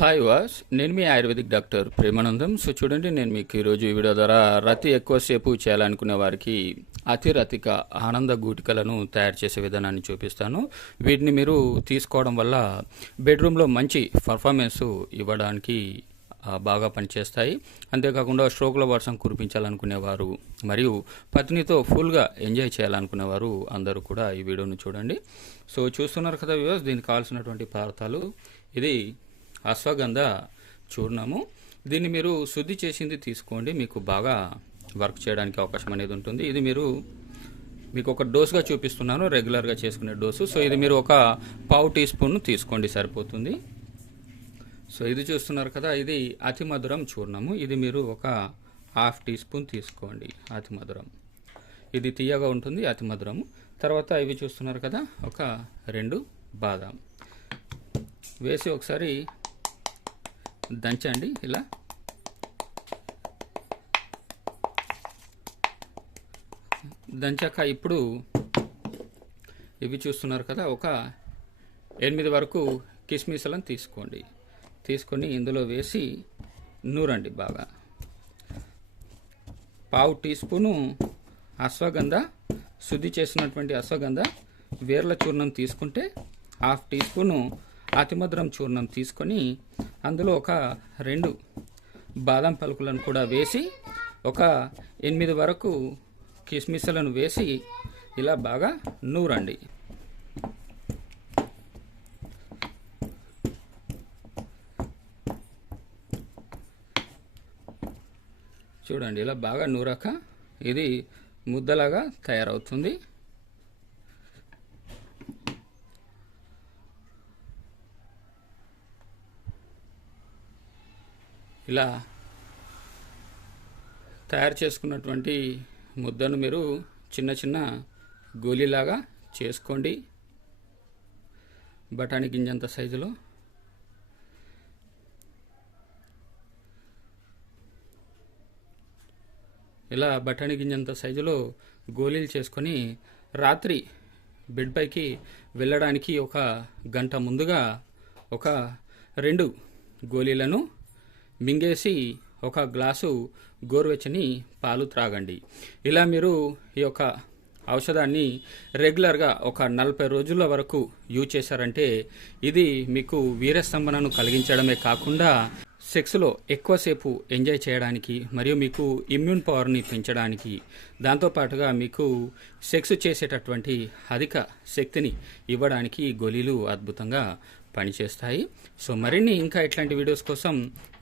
Hi వాస్ నేను మీ ఆయుర్వేదిక్ డాక్టర్ ప్రేమానందం. సో చూడండి నేను మీకు ఈరోజు ఈ వీడియో ద్వారా రతి ఎక్కువసేపు చేయాలనుకునే వారికి అతిరతిక ఆనంద గూటికలను తయారు చేసే విధానాన్ని చూపిస్తాను. వీటిని మీరు తీసుకోవడం వల్ల బెడ్రూమ్లో మంచి పర్ఫార్మెన్స్ ఇవ్వడానికి బాగా పనిచేస్తాయి. అంతేకాకుండా స్ట్రోక్ల వర్షం కురిపించాలనుకునేవారు మరియు పత్నితో ఫుల్గా ఎంజాయ్ చేయాలనుకునేవారు అందరూ కూడా ఈ వీడియోను చూడండి. సో చూస్తున్నారు కదా వ్యూస్ దీనికి కావాల్సినటువంటి పదార్థాలు. ఇది అశ్వగంధ చూర్ణము. దీన్ని మీరు శుద్ధి చేసింది తీసుకోండి. మీకు బాగా వర్క్ చేయడానికి అవకాశం అనేది ఉంటుంది. ఇది మీరు మీకు ఒక డోసుగా చూపిస్తున్నాను. రెగ్యులర్గా చేసుకునే డోసు. సో ఇది మీరు ఒక పావు టీ స్పూన్ తీసుకోండి సరిపోతుంది. సో ఇది చూస్తున్నారు కదా ఇది అతి మధురం చూర్ణము. ఇది మీరు ఒక హాఫ్ టీ స్పూన్ తీసుకోండి అతి మధురం. ఇది తీయగా ఉంటుంది అతి మధురము. తర్వాత ఇవి చూస్తున్నారు కదా ఒక రెండు బాదాం. వేసి ఒకసారి దంచండి ఇలా. దంచాక ఇప్పుడు ఇవి చూస్తున్నారు కదా ఒక ఎనిమిది వరకు కిస్మిస్లను తీసుకోండి. తీసుకొని ఇందులో వేసి నూరండి బాగా. పావు టీ స్పూను అశ్వగంధ శుద్ధి చేసినటువంటి అశ్వగంధ వేర్ల చూర్ణం తీసుకుంటే హాఫ్ టీ స్పూను అతిమధురం చూర్ణం తీసుకొని అందులో ఒక రెండు బాదం పలుకులను కూడా వేసి ఒక ఎనిమిది వరకు కిస్మిస్లను వేసి ఇలా బాగా నూరండి. చూడండి ఇలా బాగా నూరాక ఇది ముద్దలాగా తయారవుతుంది. ఇలా తయారు చేసుకున్నటువంటి ముద్దను మీరు చిన్న చిన్న గోళీలాగా చేసుకోండి. బఠానీ గింజంత సైజులో. ఇలా బఠానీ గింజంత సైజులో గోళీలు చేసుకొని రాత్రి బెడ్ పైకి వెళ్ళడానికి ఒక గంట ముందుగా ఒక రెండు గోళీలను మింగేసి ఒక గ్లాసు గోరువెచ్చని పాలు త్రాగండి. ఇలా మీరు ఈ యొక్క ఔషధాన్ని రెగ్యులర్గా ఒక నలభై రోజుల వరకు యూజ్ చేశారంటే ఇది మీకు వీరస్తంభనను కలిగించడమే కాకుండా సెక్స్లో ఎక్కువసేపు ఎంజాయ్ చేయడానికి మరియు మీకు ఇమ్యూన్ పవర్ని పెంచడానికి దాంతోపాటుగా మీకు సెక్స్ చేసేటటువంటి అధిక శక్తిని ఇవ్వడానికి ఈ గోళీలు అద్భుతంగా పనిచేస్తాయి. సో మరిన్ని ఇంకా ఇట్లాంటి వీడియోస్ కోసం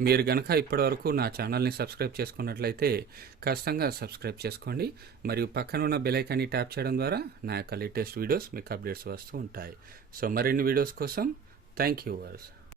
మీరు గనక ఇప్పటివరకు నా ఛానల్ని సబ్స్క్రైబ్ చేసుకున్నట్లయితే ఖచ్చితంగా సబ్స్క్రైబ్ చేసుకోండి. మరియు పక్కన ఉన్న బెల్ ట్యాప్ చేయడం ద్వారా నా యొక్క లేటెస్ట్ వీడియోస్ మీకు అప్డేట్స్ వస్తూ ఉంటాయి. సో మరిన్ని వీడియోస్ కోసం థ్యాంక్ యూ వర్స్.